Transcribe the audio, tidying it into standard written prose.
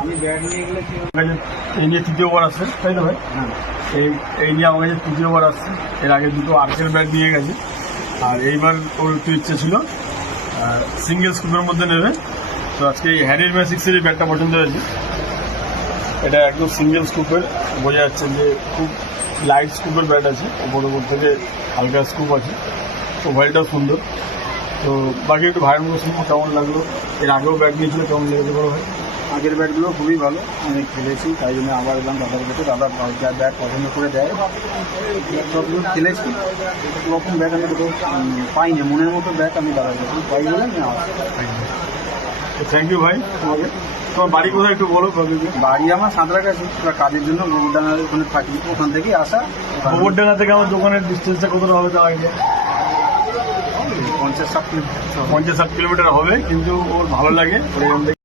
আমি ব্যাট নিয়ে গেলেছি। এই নিয়ে তৃতীয়বার আসছে, তাই তো ভাই? হ্যাঁ, এই নিয়ে আমার কাছে তৃতীয়বার আসছে। এর আগে দুটো আর্কের ব্যাট নিয়ে গেছে, আর এইবার ওর একটু ইচ্ছে ছিল সিঙ্গেল স্কুপের মধ্যে নেবে। তো আজকে এই হ্যারির ম্যাজিক্সের এই ব্যাটটা পছন্দ হয়েছে। এটা একদম সিঙ্গেল স্কুপের, বোঝা যাচ্ছে যে খুব লাইট স্কুপের ব্যাট আছে, ওপর থেকে হালকা স্কুপ আছে। প্রোফাইলটাও সুন্দর। তো বাকি একটু ভাইয়ের মুখ শুনবো কেমন লাগলো, এর আগেও ব্যাট নিয়েছিল, কেমন লেগেছে বলো ভাই? আগের ব্যাটগুলো খুবই ভালো, আমি খেলেছি, তাই জন্য আবার এলাম দাদার কাছে। দাদা যা ব্যাট পছন্দ করে দেয় সবগুলো খেলেছি। ওরকম ব্যাট আমি কোথাও পাই না, মনের মতো ব্যাট আমি দাদার কাছে পাই বলে আমি আসছি। থ্যাংক ইউ ভাই তোমাকে। তোমার বাড়ি কোথায় একটু বলো? বাড়ি আমার সাঁতরাগাছি, কাজের জন্য গোবরডাঙ্গার ওখানে থাকি, ওখান থেকেই আসা। গোবরডাঙ্গা থেকে আমার দোকানের ডিস্টেন্সটা কতটা হবে তার আইডিয়া? 50-60 কিলোমিটার। 50-60 কিলোমিটার হবে, কিন্তু ওর ভালো লাগে।